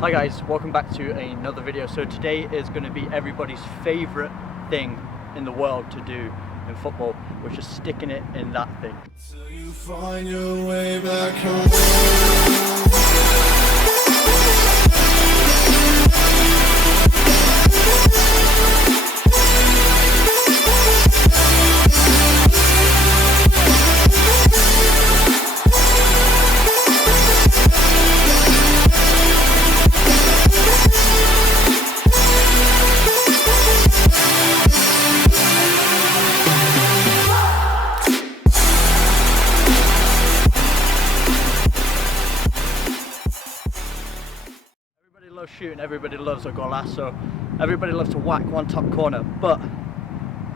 Hi guys, welcome back to another video. So today is going to be everybody's favourite thing in the world to do in football, which is sticking it in that thing. So you find your way back home. Everybody loves shooting, everybody loves a golazo, everybody loves to whack one top corner, but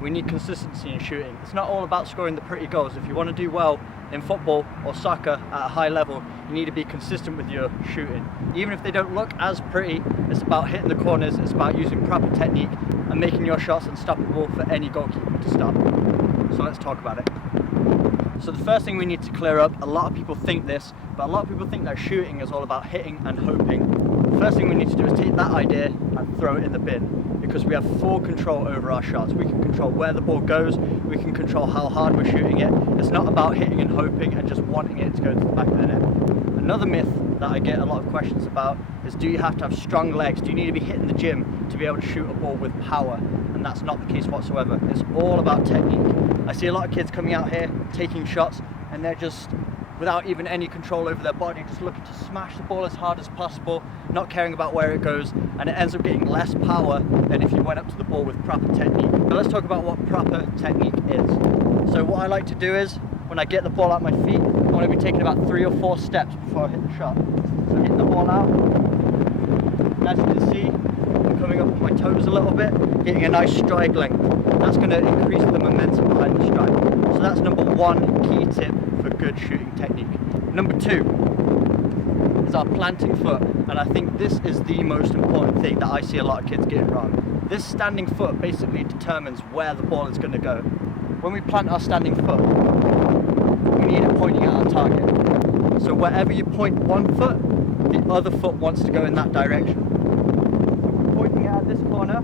we need consistency in shooting. It's not all about scoring the pretty goals. If you want to do well in football or soccer at a high level, you need to be consistent with your shooting. Even if they don't look as pretty, it's about hitting the corners, it's about using proper technique and making your shots unstoppable for any goalkeeper to stop. So let's talk about it. So the first thing we need to clear up, a lot of people think this, but a lot of people think that shooting is all about hitting and hoping. The first thing we need to do is take that idea and throw it in the bin, because we have full control over our shots. We can control where the ball goes, we can control how hard we're shooting it. It's not about hitting and hoping and just wanting it to go to the back of the net. Another myth that I get a lot of questions about is, do you have to have strong legs? Do you need to be hitting the gym to be able to shoot a ball with power? And that's not the case whatsoever. It's all about technique. I see a lot of kids coming out here taking shots and they're just, without even any control over their body, just looking to smash the ball as hard as possible, not caring about where it goes, and it ends up getting less power than if you went up to the ball with proper technique. But let's talk about what proper technique is. So what I like to do is, when I get the ball out my feet, I want to be taking about 3 or 4 steps before I hit the shot. So hitting the ball out, and as you can see, I'm coming up on my toes a little bit, getting a nice stride length. That's going to increase the momentum behind the stride. So that's number 1 key tip for good shooting technique. Number 2 is our planting foot, and I think this is the most important thing that I see a lot of kids getting wrong. This standing foot basically determines where the ball is going to go. When we plant our standing foot, we need it pointing at our target. So wherever you point one foot, the other foot wants to go in that direction. If we're pointing at this corner,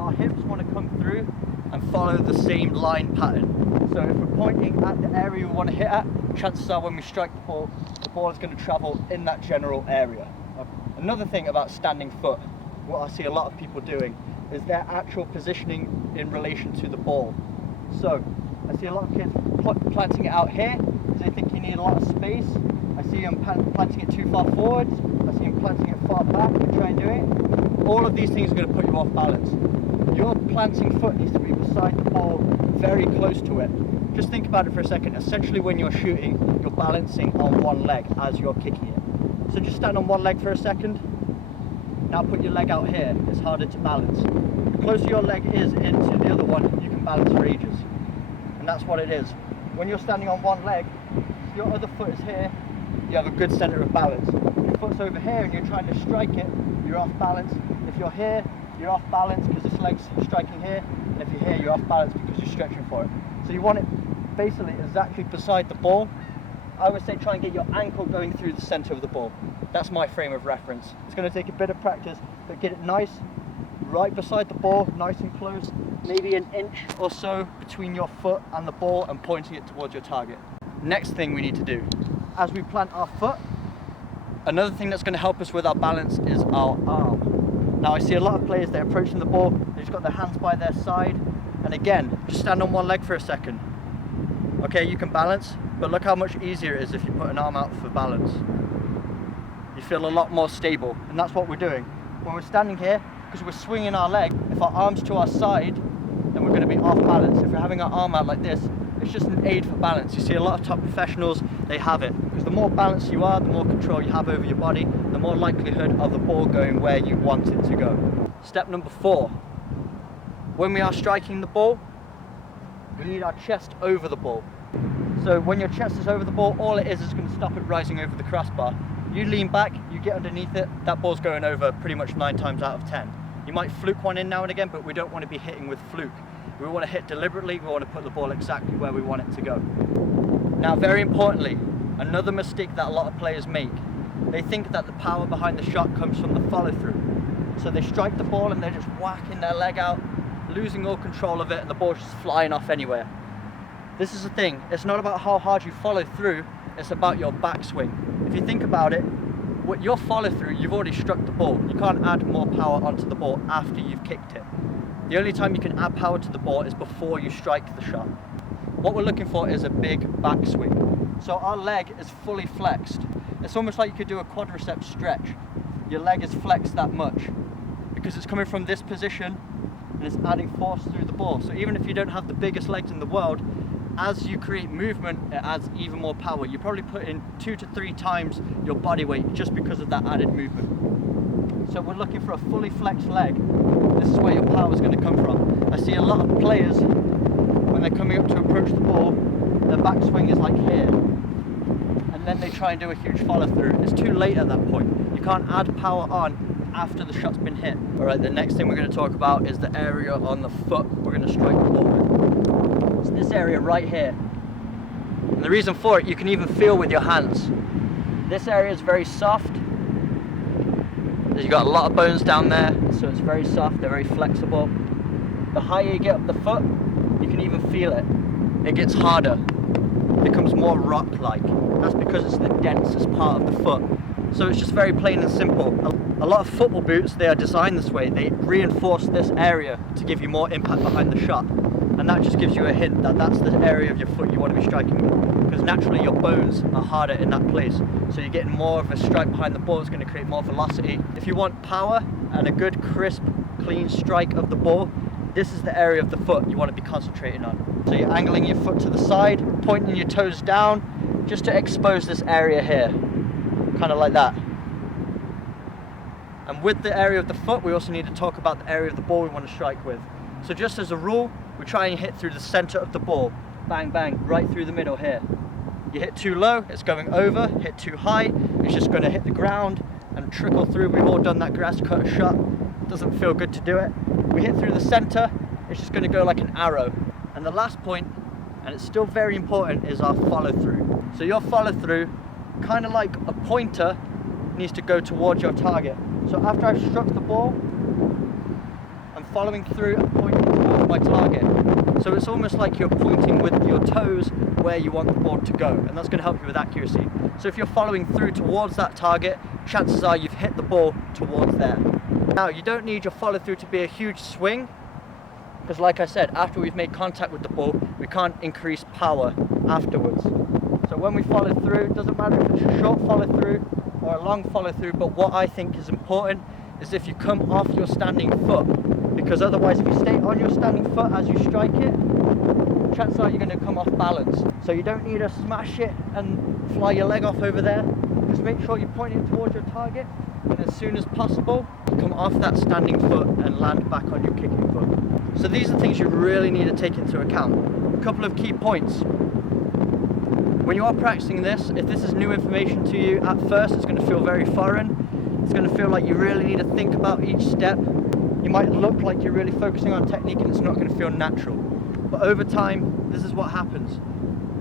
our hips want to come through and follow the same line pattern. So if we're pointing at the area we want to hit at, chances are when we strike the ball is going to travel in that general area. Another thing about standing foot, what I see a lot of people doing, is their actual positioning in relation to the ball. So I see a lot of kids planting it out here because they think you need a lot of space. I see them planting it too far forwards. I see them planting it far back to try and do it. All of these things are going to put you off balance. Your planting foot needs to be beside the ball, very close to it. Just think about it for a second. Essentially, when you're shooting, you're balancing on one leg as you're kicking it. So just stand on one leg for a second. Now put your leg out here. It's harder to balance. The closer your leg is into the other one, you can balance for ages. And that's what it is. When you're standing on one leg, your other foot is here, you have a good center of balance. If your foot's over here and you're trying to strike it, you're off balance. If you're here, you're off balance because this leg's striking here, and if you're here, you're off balance because you're stretching for it. So you want it basically exactly beside the ball. I would say try and get your ankle going through the center of the ball. That's my frame of reference. It's going to take a bit of practice, but get it nice, right beside the ball, nice and close, maybe an inch or so between your foot and the ball, and pointing it towards your target. Next thing we need to do, as we plant our foot, another thing that's going to help us with our balance is our arm. Now I see a lot of players, they're approaching the ball, they've just got their hands by their side, and again, just stand on one leg for a second. Okay, you can balance, but look how much easier it is if you put an arm out for balance. You feel a lot more stable, and that's what we're doing. When we're standing here, because we're swinging our leg, if our arm's to our side, then we're going to be off balance. If we're having our arm out like this, it's just an aid for balance. You see a lot of top professionals, they have it. Because the more balanced you are, the more control you have over your body, the more likelihood of the ball going where you want it to go. Step number 4. When we are striking the ball, we need our chest over the ball. So when your chest is over the ball, all it is going to stop it rising over the crossbar. You lean back, you get underneath it, that ball's going over pretty much 9 times out of 10. You might fluke one in now and again, but we don't want to be hitting with fluke. We want to hit deliberately, we want to put the ball exactly where we want it to go. Now, very importantly, another mistake that a lot of players make they think that the power behind the shot comes from the follow through. So they strike the ball and they're just whacking their leg out, losing all control of it, and the ball's just flying off anywhere. This is the thing, it's not about how hard you follow through, it's about your backswing. If you think about it, with your follow through, you've already struck the ball. You can't add more power onto the ball after you've kicked it. The only time you can add power to the ball is before you strike the shot. What we're looking for is a big backswing. So our leg is fully flexed. It's almost like you could do a quadricep stretch. Your leg is flexed that much because it's coming from this position and it's adding force through the ball. So even if you don't have the biggest legs in the world, as you create movement, it adds even more power. You probably put in 2 to 3 times your body weight just because of that added movement. So we're looking for a fully flexed leg. This is where your power is going to come from. I see a lot of players, when they're coming up to approach the ball, their backswing is like here. And then they try and do a huge follow through. It's too late at that point. You can't add power on after the shot's been hit. Alright, the next thing we're going to talk about is the area on the foot we're going to strike the ball with. It's this area right here. And the reason for it, you can even feel with your hands. This area is very soft. You've got a lot of bones down there, so it's very soft, they're very flexible. The higher you get up the foot, you can even feel it. It gets harder, it becomes more rock-like. That's because it's the densest part of the foot. So it's just very plain and simple. A lot of football boots, they are designed this way. They reinforce this area to give you more impact behind the shot. And that just gives you a hint that that's the area of your foot you want to be striking with. Because naturally your bones are harder in that place. So you're getting more of a strike behind the ball, it's going to create more velocity. If you want power and a good crisp, clean strike of the ball, this is the area of the foot you want to be concentrating on. So you're angling your foot to the side, pointing your toes down, just to expose this area here. Kind of like that. And with the area of the foot, we also need to talk about the area of the ball we want to strike with. So just as a rule, we try and hit through the center of the ball. Bang, bang, right through the middle here. You hit too low, it's going over. Hit too high, it's just going to hit the ground and trickle through. We've all done that grass cutter shot. It doesn't feel good to do it. We hit through the center, it's just going to go like an arrow. And the last point, and it's still very important, is our follow through. So your follow through, kind of like a pointer, needs to go towards your target. So after I've struck the ball, I'm following through and pointing towards my target. So it's almost like you're pointing with your toes where you want the ball to go, and that's going to help you with accuracy. So if you're following through towards that target, chances are you've hit the ball towards there. Now, you don't need your follow through to be a huge swing, because like I said, after we've made contact with the ball, we can't increase power afterwards. So when we follow through, it doesn't matter if it's a short follow through or a long follow through, but what I think is important is if you come off your standing foot, because otherwise if you stay on your standing foot as you strike it, chances are you're going to come off balance. So you don't need to smash it and fly your leg off over there. Just make sure you're pointing towards your target, and as soon as possible, come off that standing foot and land back on your kicking foot. So these are things you really need to take into account. A couple of key points. When you are practicing this, if this is new information to you, at first it's going to feel very foreign. It's going to feel like you really need to think about each step. You might look like you're really focusing on technique and it's not going to feel natural. But over time, this is what happens.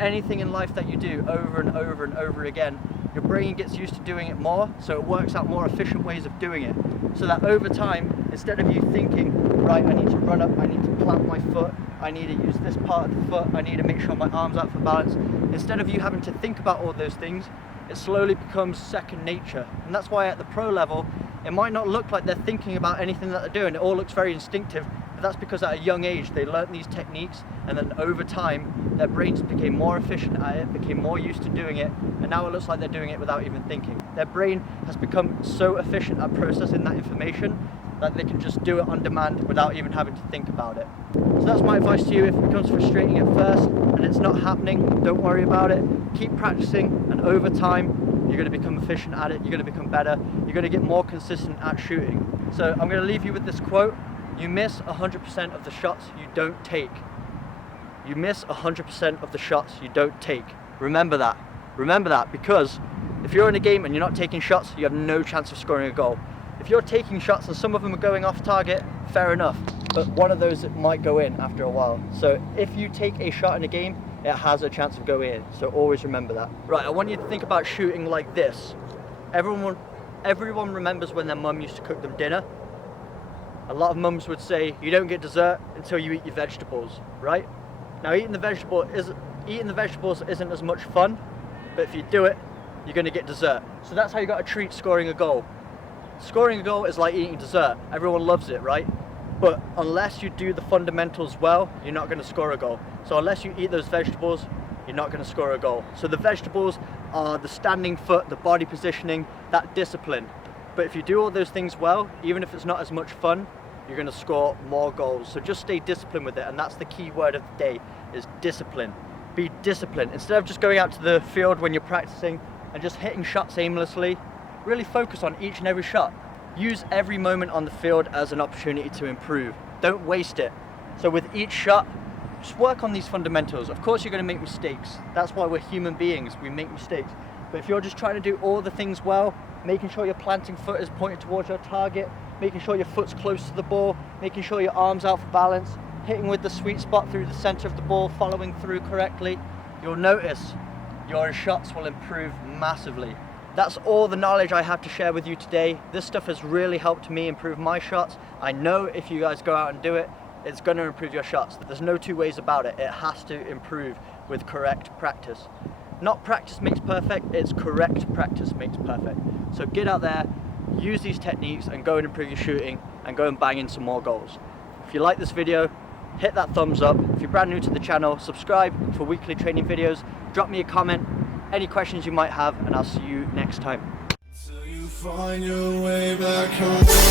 Anything in life that you do over and over and over again, your brain gets used to doing it more, so it works out more efficient ways of doing it. So that over time, instead of you thinking, right, I need to run up, I need to plant my foot, I need to use this part of the foot, I need to make sure my arm's out for balance, instead of you having to think about all those things, it slowly becomes second nature. And that's why at the pro level, it might not look like they're thinking about anything that they're doing, it all looks very instinctive, but that's because at a young age they learnt these techniques, and then over time their brains became more efficient at it, became more used to doing it, and now it looks like they're doing it without even thinking. Their brain has become so efficient at processing that information that they can just do it on demand without even having to think about it. So that's my advice to you. If it becomes frustrating at first and it's not happening, don't worry about it. Keep practicing, and over time you're going to become efficient at it, you're going to become better, you're going to get more consistent at shooting. So I'm going to leave you with this quote: you miss 100% of the shots you don't take. You miss 100% of the shots you don't take. Remember that. Remember that, because if you're in a game and you're not taking shots, you have no chance of scoring a goal. If you're taking shots and some of them are going off target, fair enough, but one of those might go in after a while. So if you take a shot in a game, it has a chance of going in, so always remember that. Right, I want you to think about shooting like this. Everyone remembers when their mum used to cook them dinner. A lot of mums would say you don't get dessert until you eat your vegetables, right? Now eating the vegetables isn't as much fun, but if you do it, you're going to get dessert. So that's how you got to treat scoring a goal. Scoring a goal is like eating dessert. Everyone loves it, right? But unless you do the fundamentals well, you're not going to score a goal. So unless you eat those vegetables, you're not going to score a goal. So the vegetables are the standing foot, the body positioning, that discipline. But if you do all those things well, even if it's not as much fun, you're going to score more goals. So just stay disciplined with it, and that's the key word of the day, is discipline. Be disciplined. Instead of just going out to the field when you're practicing and just hitting shots aimlessly, really focus on each and every shot. Use every moment on the field as an opportunity to improve. Don't waste it. So with each shot, just work on these fundamentals. Of course you're going to make mistakes. That's why we're human beings, we make mistakes. But if you're just trying to do all the things well, making sure your planting foot is pointed towards your target, making sure your foot's close to the ball, making sure your arm's out for balance, hitting with the sweet spot through the center of the ball, following through correctly, you'll notice your shots will improve massively. That's all the knowledge I have to share with you today. This stuff has really helped me improve my shots. I know if you guys go out and do it, it's going to improve your shots. There's no two ways about it. It has to improve with correct practice. Not practice makes perfect, it's correct practice makes perfect. So get out there, use these techniques and go and improve your shooting and go and bang in some more goals. If you like this video, hit that thumbs up. If you're brand new to the channel, subscribe for weekly training videos. Drop me a comment, any questions you might have, and I'll see you next time. Till you find your way back home.